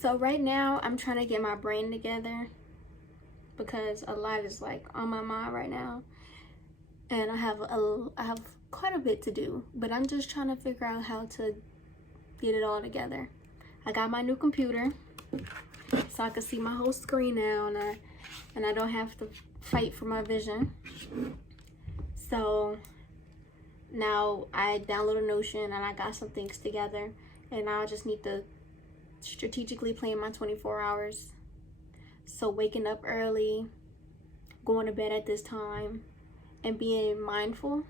So right now I'm trying to get my brain together because a lot is like on my mind right now, and I have quite a bit to do, but I'm just trying to figure out how to get it all together. I got my new computer so I can see my whole screen now, and I don't have to fight for my vision. So now I downloaded Notion and I got some things together, and now I just need to strategically plan my 24 hours. So waking up early, going to bed at this time, and being mindful,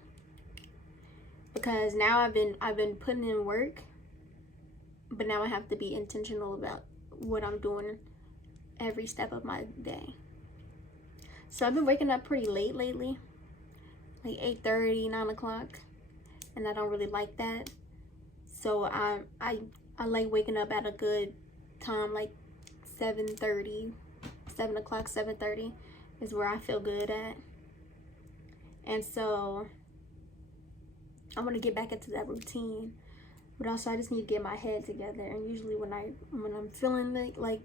because now I've been putting in work, but now I have to be intentional about what I'm doing every step of my day. So I've been waking up pretty late lately, like 8:30, 9 o'clock, and I don't really like that. So I like waking up at a good time, like 7:30, 7 o'clock, 7:30 is where I feel good at. And so I want to get back into that routine, but also I just need to get my head together. And usually when I'm feeling like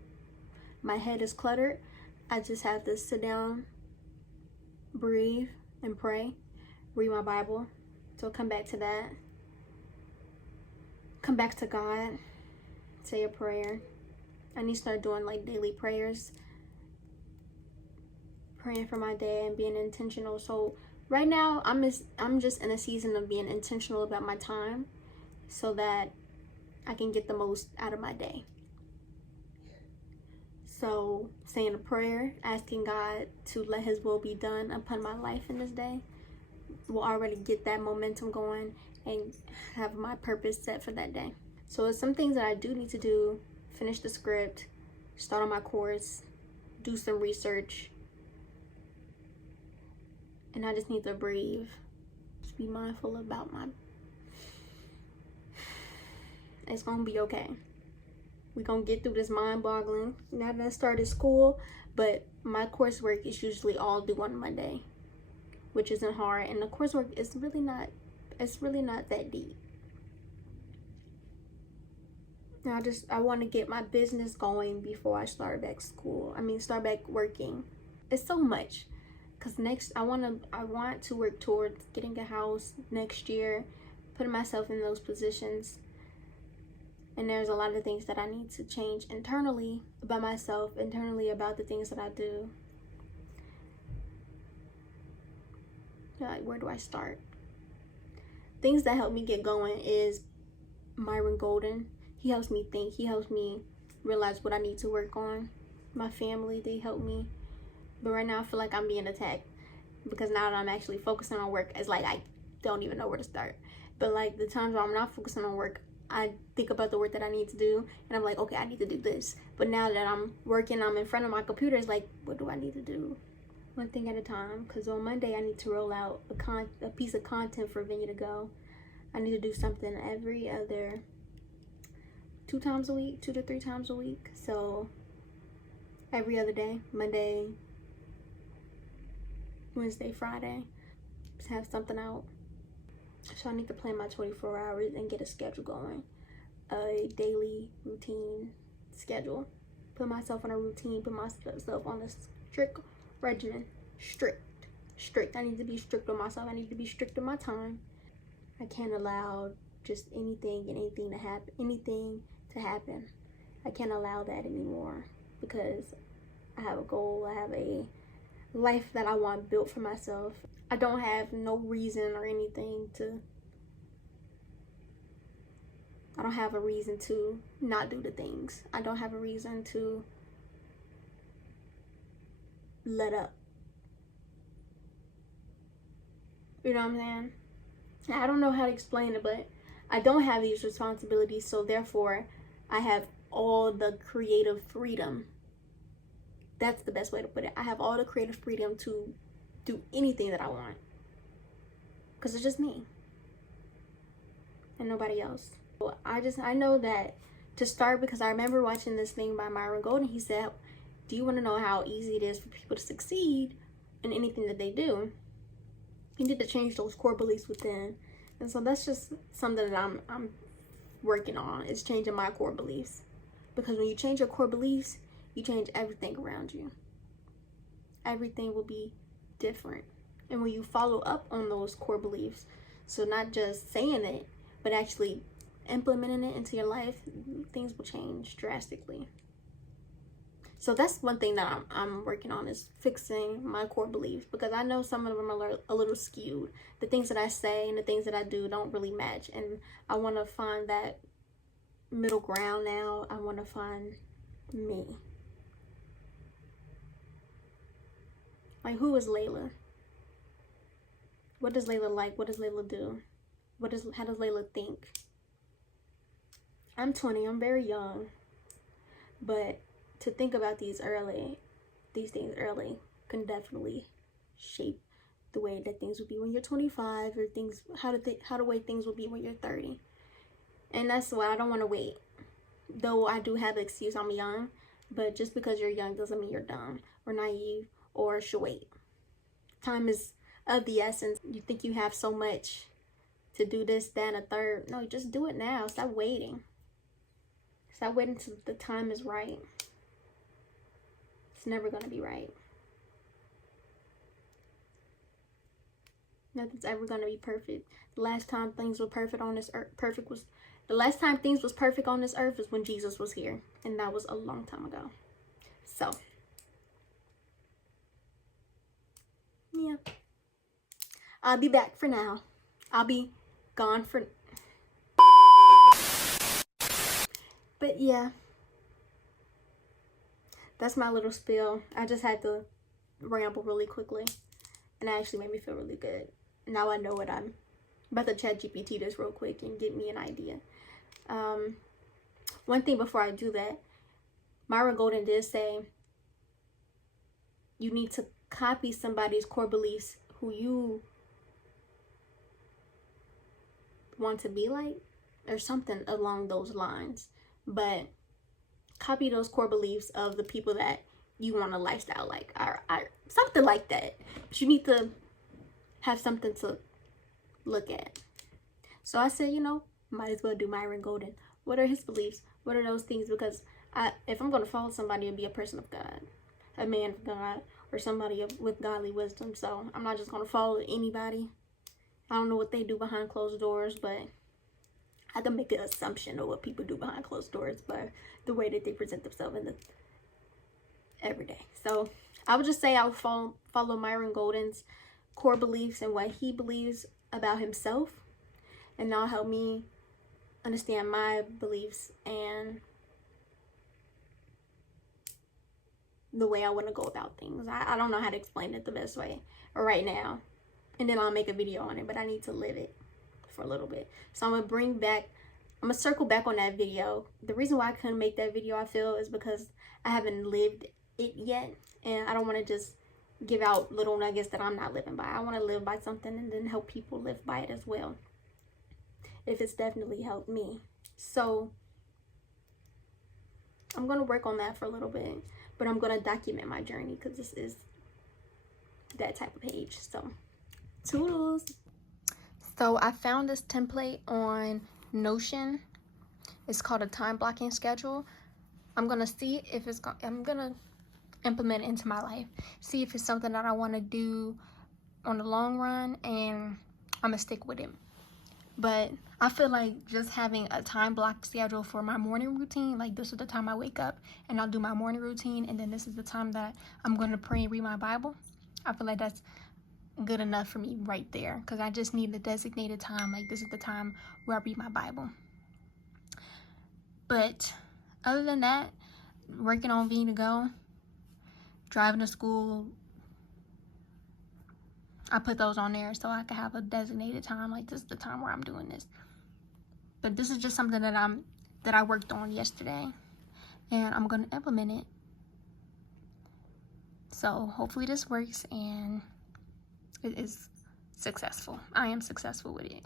my head is cluttered, I just have to sit down, breathe, and pray, read my Bible. So come back to that, come back to God, say a prayer. I need to start doing like daily prayers, praying for my day and being intentional. So right now I'm just in a season of being intentional about my time so that I can get the most out of my day. So saying a prayer, asking God to let his will be done upon my life in this day will already get that momentum going and have my purpose set for that day. So it's some things that I do need to do: finish the script, start on my course, do some research, and I just need to breathe. Just be mindful about it's gonna be okay. We're gonna get through this mind-boggling. Now that I started school, but my coursework is usually all due on Monday, which isn't hard, and the coursework is really not that deep. Now I want to get my business going before I start back working. It's so much, because next I want to work towards getting a house next year, putting myself in those positions. And there's a lot of things that I need to change internally about myself, internally about the things that I do. Like, where do I start? Things that help me get going is Myron Golden. He helps me think. He helps me realize what I need to work on. My family, they help me. But right now I feel like I'm being attacked, because now that I'm actually focusing on work, it's like I don't even know where to start. But like the times where I'm not focusing on work, I think about the work that I need to do, and I'm like, okay, I need to do this. But now that I'm working, I'm in front of my computer, it's like, what do I need to do? One thing at a time, because on Monday I need to roll out a piece of content for Venue to Go. I need to do something every other 2 to 3 times a week. So every other day, Monday, Wednesday, Friday, just have something out. So I need to plan my 24 hours and get a schedule going, a daily routine schedule. Put myself on a routine, put myself on a strict regimen. Strict. I need to be strict on myself. I need to be strict on my time. I can't allow just anything to happen. I can't allow that anymore, because I have a goal. I have a life that I want built for myself. I don't have no reason or anything I don't have a reason to not do the things. I don't have a reason to let up. You know what I'm saying? I don't know how to explain it, but I don't have these responsibilities, so therefore I have all the creative freedom. That's the best way to put it. I have all the creative freedom to do anything that I want, because it's just me and nobody else. So I know that to start, because I remember watching this thing by Myron Golden. He said, do you want to know how easy it is for people to succeed in anything that they do? You need to change those core beliefs within. And so that's just something that I'm working on, is changing my core beliefs. Because when you change your core beliefs, you change everything around you. Everything will be different. And when you follow up on those core beliefs, so not just saying it, but actually implementing it into your life, things will change drastically. So that's one thing that I'm working on, is fixing my core beliefs, because I know some of them are a little skewed. The things that I say and the things that I do don't really match, and I want to find that middle ground now. I want to find me. Like, who is Layla? What does Layla like? What does Layla do? How does Layla think? I'm 20. I'm very young, but to think about these things early can definitely shape the way that things will be when you're 25, or how the way things will be when you're 30. And that's why I don't want to wait. Though I do have an excuse, I'm young, but just because you're young doesn't mean you're dumb or naive or should wait. Time is of the essence. You think you have so much to do this, that, and a third. No, just do it now. Stop waiting. Stop waiting till the time is right. It's never going to be right. Nothing's ever going to be perfect. The last time things were perfect on this earth, the last time things was perfect on this earth is when Jesus was here, and that was a long time ago. So, yeah. I'll be back for now. I'll be gone for... But yeah. That's my little spiel. I just had to ramble really quickly, and it actually made me feel really good. Now I know what I'm about to ChatGPT this real quick and get me an idea. One thing before I do that, Myron Golden did say you need to copy somebody's core beliefs who you want to be like, or something along those lines. But copy those core beliefs of the people that you want a lifestyle like, or something like that. But you need to have something to look at. So I said, might as well do Myron Golden. What are his beliefs? What are those things? Because if I'm going to follow somebody, it'll be a person of God, a man of God, or somebody with godly wisdom. So I'm not just going to follow anybody. I don't know what they do behind closed doors, but I can make an assumption of what people do behind closed doors by the way that they present themselves in the everyday. So I would just say I would follow Myron Golden's core beliefs and what he believes about himself, and that'll help me understand my beliefs and the way I want to go about things. I don't know how to explain it the best way right now, and then I'll make a video on it, but I need to live it for a little bit. So I'm gonna circle back on that video. The reason why I couldn't make that video, I feel, is because I haven't lived it yet, and I don't want to just give out little nuggets that I'm not living by. I want to live by something and then help people live by it as well, if it's definitely helped me. So I'm gonna work on that for a little bit, but I'm gonna document my journey, because this is that type of page. So toodles. So I found this template on Notion. It's called a time blocking schedule. I'm gonna see if I'm gonna implement it into my life, see if it's something that I want to do on the long run, and I'm gonna stick with it. But I feel like just having a time block schedule for my morning routine, like this is the time I wake up and I'll do my morning routine, and then this is the time that I'm gonna pray and read my Bible. I feel like that's good enough for me right there, because I just need the designated time. Like, this is the time where I read my Bible. But other than that, working on V2Go, driving to school, I put those on there so I can have a designated time. Like, this is the time where I'm doing this. But this is just something that I worked on yesterday, and I'm gonna implement it. So hopefully this works and it is successful. I am successful with it.